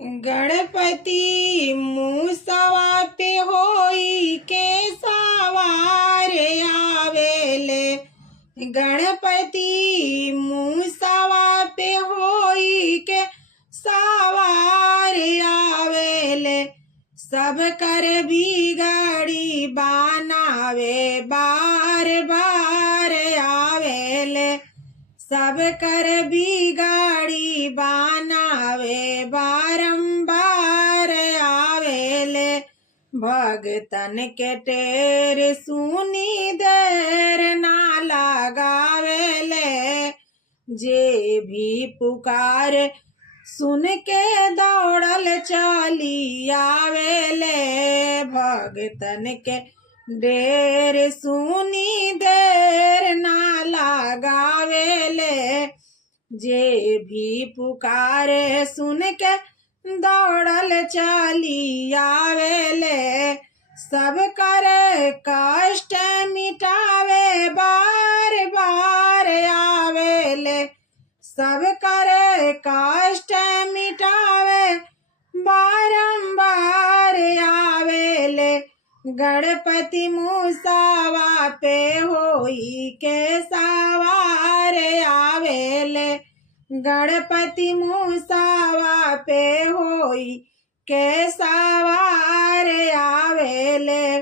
गणपति मूसवा पे होई के सवार आवेले। गणपति मूसवा पे होई के सवार आवेले। सब कर बिगड़ी बनावे बार बार आवेले। सब कर बिगाड़ी बनावे बारंबार आवेले। भगतन के टेर सुनी देर ना लगावेले। जे भी पुकार सुन के दौड़ल चली आवेले। भगतन के ढेर सुनी देर ना लगावेले। जे भी पुकारे सुन के दौड़ल चली आवेले। सब करे कष्ट मिटावे बार बार आवेले। सब करे कष्ट मिटावे बारंबार आवेले। गणपति मूसवा पे होई के सवार आवेले। गणपति मूसवा पे होई के सवार आवेले।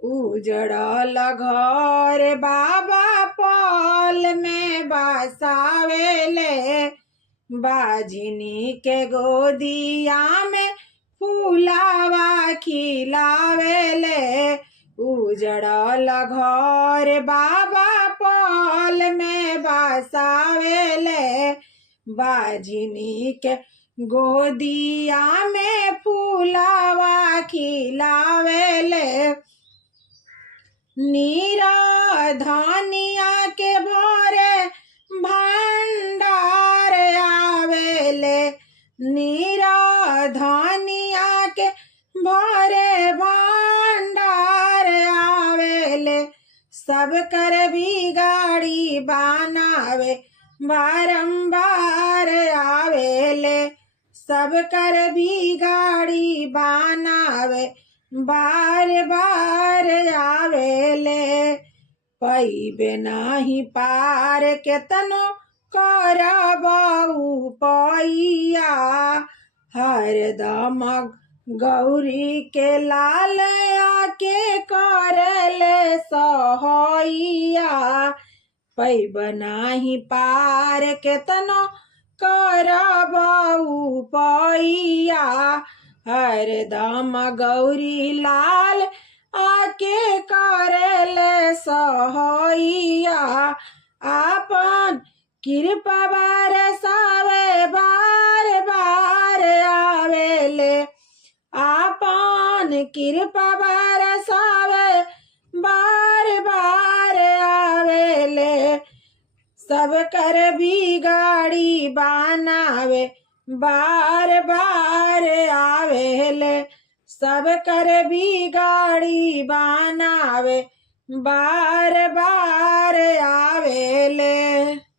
उजड़ल घर बाबा पल में बसावेले। बाजिनी के गोदिया में फूलावा खिलावेले। उजड़ल घर बाबा पल में बसावेले। बाजिनी के गोदिया में फूलावा खिलावेले। नीरा धनिया के भरे भंडार आवेले। नीरा धनिया के भरे भंडार आवेले। सब कर बिगाड़ी बनावे बारंबार आवेले। सब कर बिगाड़ी बनावे बार बार आवेले। पैबे नाही पार केतनो करबहु पैया। हरदम गौरी के लाल आके करले सहैया। पैब नाही पार केतनो करबहु पैया। हरदम गौरी लाल आके करले सहैया। आपन कृपा बरसावे बार बार आवेले। आपन कृपा बरसावे बार बार आवेले। सब कर बिगाड़ी बनावे बार बार आवेले। सब कर बिगाड़ी बनावे बार बार आवेले।